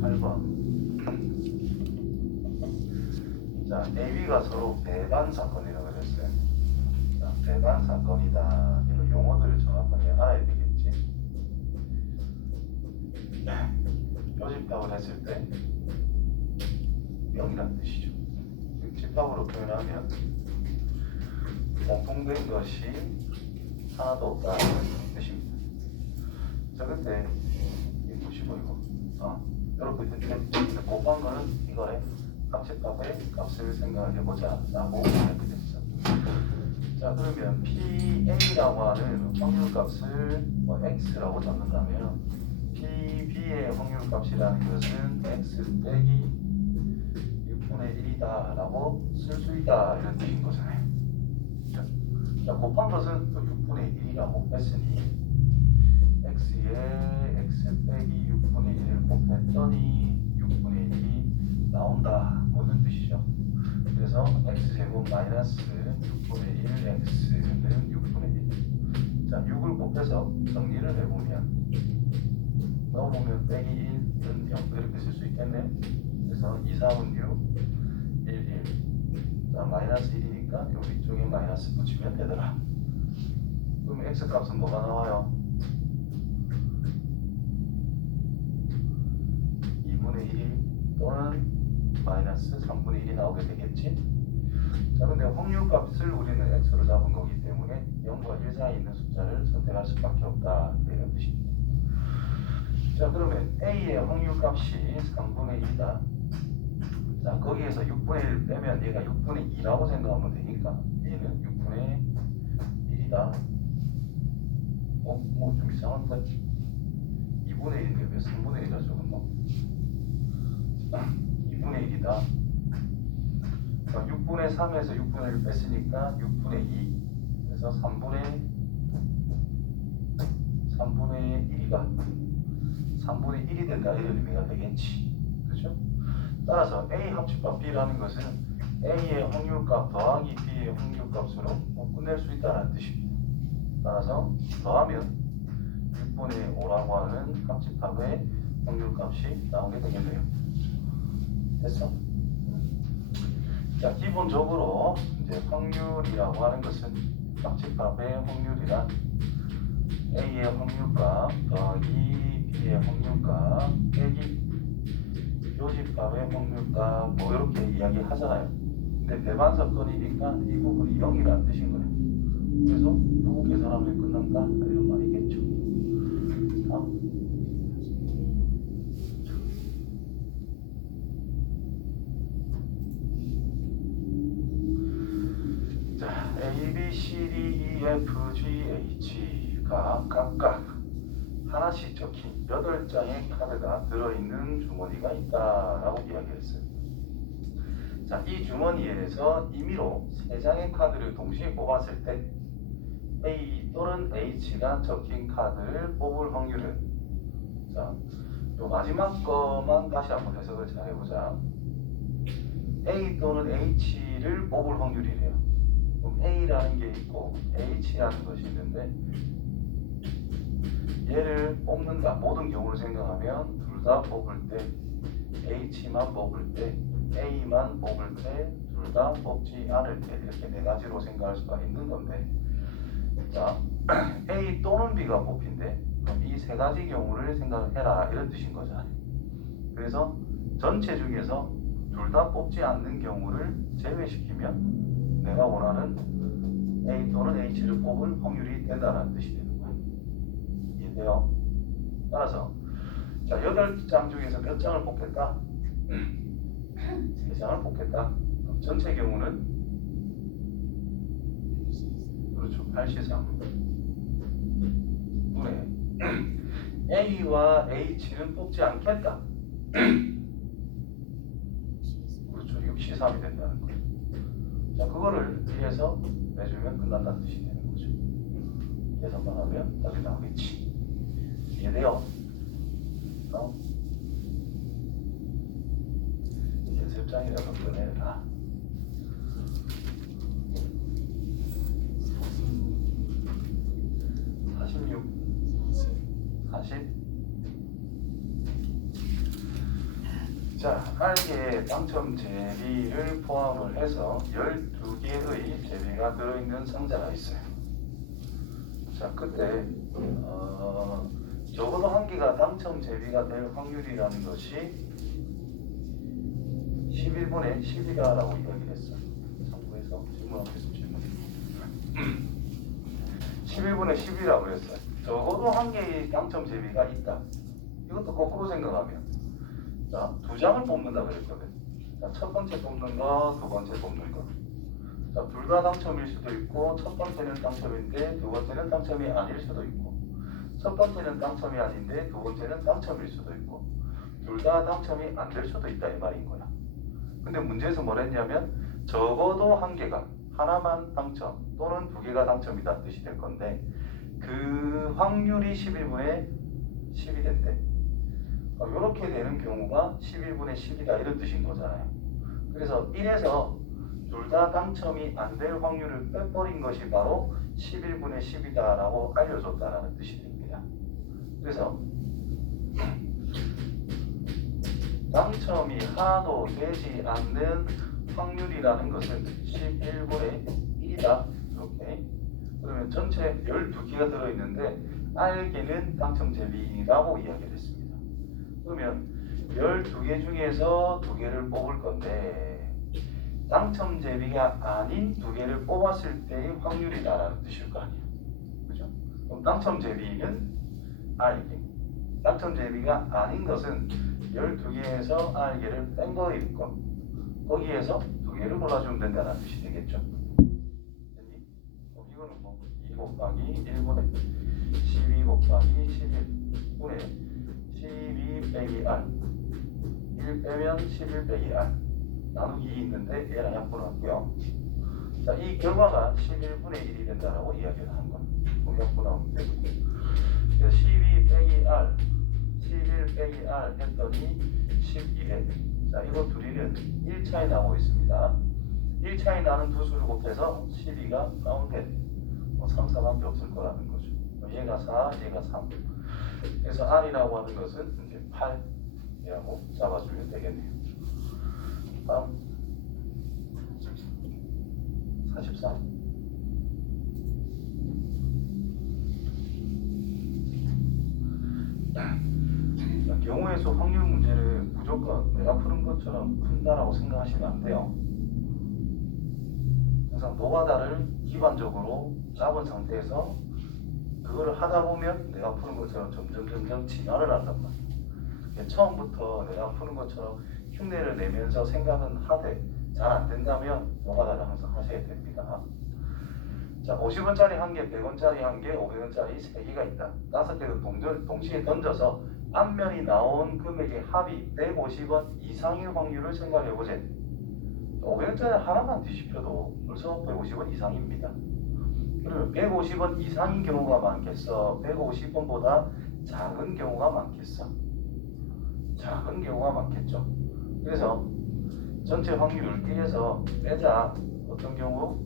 48번. 자, AB가 서로 배반 사건이라고 그랬어요. 자, 배반 사건이다. 이런 용어들을 정확하게 알아야 되겠지. 요집합을 했을 때 0이라는 뜻이죠. 집합으로 표현하면 공통된 것이 하나도 없다는 뜻입니다. 자, 그때 이거 보시고 이거 이렇게 곱한 거는 이거에 합집합의 값을 생각해보자 라고 이렇게 됐어. 자, 그러면 PA라고 하는 확률값을 X라고 잡는다면 PB의 확률값이라는 것은 X 빼기 6분의 1이다 라고 쓸 수 있다 이런 뜻인 거잖아요. 자, 곱한 것은 또 6분의 1이라고 했으니 X에 X 빼기 6분의 1을 곱했더니 6분의 1이 나온다 뭐 이런 뜻이죠. 그래서 X제곱 마이너스 6분의 1 X는 6분의 1. 자, 6을 곱해서 정리를 해보면 넣어보면 빼기 1은 0 이렇게 쓸 수 있겠네. 그래서 2, 3은 6, 1, 1. 자, 마이너스 1이니까 여기 위쪽에 마이너스 붙이면 되더라. 그럼 X 값은 뭐가 나와요? 2분의 1 또는 마이너스 3분의 1이 나오게 되겠지? 자, 근데 확률값을 우리는 X로 잡은 거기 때문에 0과 1 사이에 있는 숫자를 선택할 수밖에 없다 이런 뜻입니다. 자, 그러면 A의 확률값이 3분의 1이다. 자, 거기에서 6분의 1 빼면 얘가 6분의 2라고 생각하면 되니까 얘는 6분의 1이다. 뭐 좀 이상한데? 2분의 1인데 왜 3분의 1이라 적었노? 2분의 1이다. 6분의 3에서 6분의 1 뺐으니까 6분의 2. 그래서 3분의 1이가 3분의 1이 된다 이런 의미가 되겠지. 그렇죠? 따라서 A 합집합 B라는 것은 A의 확률값 더하기 B의 확률값으로 끝낼 수 있다는 뜻입니다. 따라서 더하면 6분의 5라고 하는 합집합의 확률값이 나오게 되겠네요. 됐어? 자, 기본적으로 이제 확률이라고 하는 것은 합집합의 확률이란 A의 확률값 더하기 B의 확률값 빼기 요집합의 확률값 뭐 이렇게 이야기하잖아요. 근데 배반 사건이니까 이 부분이 0이라는 뜻인 거예요. 그래서 요거 계산하면 끝난다 이런 말이겠죠. 자, A, B, C, D, E, F, G, H가 각각 하나씩 적힌 8장의 카드가 들어있는 주머니가 있다라고 이야기했어요. 자, 이 주머니에서 임의로 3장의 카드를 동시에 뽑았을 때 A 또는 H가 적힌 카드를 뽑을 확률은, 자, 요 마지막 거만 다시 한번 해석을 잘 해보자. A 또는 H를 뽑을 확률이래요. 그럼 A라는 게 있고 H라는 것이 있는데 얘를 뽑는다. 모든 경우를 생각하면 둘 다 뽑을 때 H만 뽑을 때 A만 뽑을 때 둘 다 뽑지 않을 때 이렇게 네 가지로 생각할 수가 있는 건데, 자, A 또는 B가 뽑힌대. 그럼 이 세 가지 경우를 생각해라 이런 뜻인 거잖아요. 그래서 전체 중에서 둘 다 뽑지 않는 경우를 제외시키면 내가 원하는 A 또는 H를 뽑을 확률이 된다는 뜻이 되는 거예요. 이해돼요? 따라서 자, 8장 중에서 몇 장을 뽑겠다? 3장을 뽑겠다. 전체 경우는 그렇죠. 8시상 눈에 A와 H는 뽑지 않겠다. 그렇죠. 6시3이 된다는 거예요. 자, 그거를 위해서 내주면 끝난다는 뜻이 되는 거죠. 계산만 하면 답이 나오겠지. 이해돼요? 연습장이라도 꺼내라. 46 40 자, 알게 당첨 제비를 포함을 해서 12개의 제비가 들어있는 상자가 있어요. 자, 그때 적어도 한 개가 당첨 제비가 될 확률이라는 것이 11분의 10이라고 이야기를 했어요. 참고해서 질문하겠습니다. 질문. 11분의 10이라고 했어요. 적어도 한 개의 당첨 제비가 있다. 이것도 거꾸로 생각하면, 자, 두 장을 뽑는다 그랬거든. 자, 첫 번째 뽑는 거, 두 번째 뽑는 거. 자, 둘 다 당첨일 수도 있고, 첫 번째는 당첨인데 두 번째는 당첨이 아닐 수도 있고, 첫 번째는 당첨이 아닌데 두 번째는 당첨일 수도 있고, 둘 다 당첨이 안 될 수도 있다 이 말인 거야. 근데 문제에서 뭘 했냐면 적어도 한 개가, 하나만 당첨 또는 두 개가 당첨이다 뜻이 될 건데, 그 확률이 11분의 10이 된대. 이렇게 되는 경우가 11분의 10이다 이런 뜻인 거잖아요. 그래서 1에서 둘 다 당첨이 안 될 확률을 빼버린 것이 바로 11분의 10이다라고 알려줬다라는 뜻이 됩니다. 그래서 당첨이 하나도 되지 않는 확률이라는 것은 11분의 1이다. 이렇게. 그러면 전체 12개가 들어있는데 알게는 당첨 제비라고 이야기를 했습니다. 그러면 12개 중에서 2개를 뽑을 건데 당첨 제비가 아닌 2개를 뽑았을 때의 확률이다라는 뜻일 거 아니에요. 그죠? 그럼 당첨 제비는 알게. 당첨 제비가 아닌 것은 12개에서 알게를 뺀 거일 거. 거기에서 2개를 골라주면 된다는 뜻이 되겠죠. 그럼 이거는 뭐 2 곱하기 1분의 12 곱하기 11분의 12 빼기 R 1 빼면 11 빼기 R 나누기 2 있는데 얘랑 약분할게요. 자, 이 결과가 11분의 1이 된다라고 이야기를 한 거예요. 그럼 약분하면 되고요. 그래서 12 빼기 R 11 빼기 R 했더니 12래. 자, 이거 둘이는 1 차이 나고 있습니다. 1 차이 나는 두 수를 곱해서 12가 나온대. 3, 4밖에 없을 거라는 거죠. 얘가 4, 얘가 3. 그래서 R이라고 하는 것은 이제 8이라고 잡아주면 되겠네요. 다음 44. 경우의 수 확률 문제를 무조건 내가 푸는 것처럼 푼다라고 생각하시면 안 돼요. 항상 노가다를 기반적으로 잡은 상태에서 그거를 하다 보면 내가 푸는 것처럼 점점 진화를 한단 말이에요. 처음부터 내가 푸는 것처럼 흉내를 내면서 생각은 하되 잘 안 된다면 노가다를 항상 하셔야 됩니다. 자, 50원짜리 한 개, 100원짜리 한 개, 500원짜리 3개가 있다. 5개를 동시에 던져서 앞면이 나온 금액의 합이 150원 이상일 확률을 생각해 보세요. 500원짜리 하나만 뒤집혀도 벌써 150원 이상입니다. 그러면 150원 이상인 경우가 많겠어? 150원보다 작은 경우가 많겠어? 작은 경우가 많겠죠. 그래서 전체 확률을 1에서 빼자. 어떤 경우?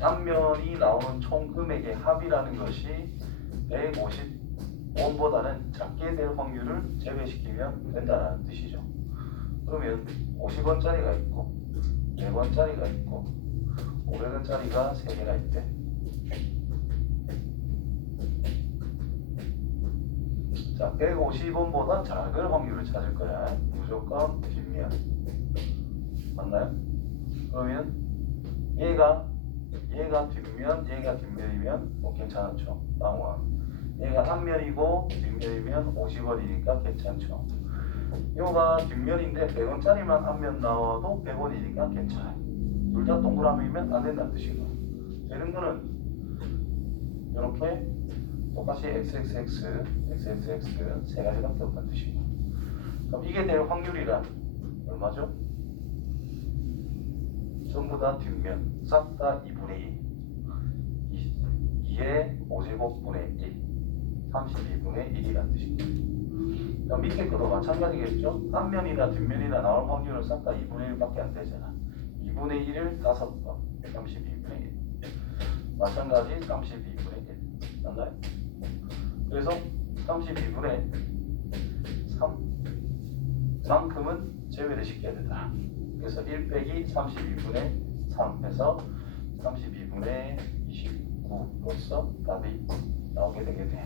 앞면이 나오는 총 금액의 합이라는 것이 150원보다는 작게 될 확률을 제외시키면 된다는 뜻이죠. 그러면 50원짜리가 있고 100원짜리가 있고 500원짜리가 3개가 있대. 자, 150원보다 작은 확률을 찾을 거야. 무조건 뒷면. 맞나요? 그러면 얘가 뒷면, 얘가 뒷면이면 뭐 괜찮죠. 땅원. 얘가 앞면이고 뒷면이면 50원이니까 괜찮죠. 요가 뒷면인데 100원짜리만 앞면 나와도 100원이니까 괜찮아요. 둘 다 동그라미면 안 된다는 뜻이고, 되는 거는 이렇게 똑같이 xxx 세 가지밖에 없다는 뜻이고. 그럼 이게 될 확률이란 얼마죠? 전부 다 뒷면 싹 다 2분의 2 2의 55분의 1 32분의 1이라는 뜻입니다. 밑에 것도 마찬가지겠죠? 앞면이나 뒷면이나 나올 확률은 싹 다 2분의 1밖에 안 되잖아. 2분의 1을 5번 32분의 1 마찬가지 32분의 1 맞나요? 그래서 32분의 3 만큼은 제외를 시켜야 된다. 그래서 1 빼기 32분의 3 해서 32분의 29로서 답이 나오게 되게 돼.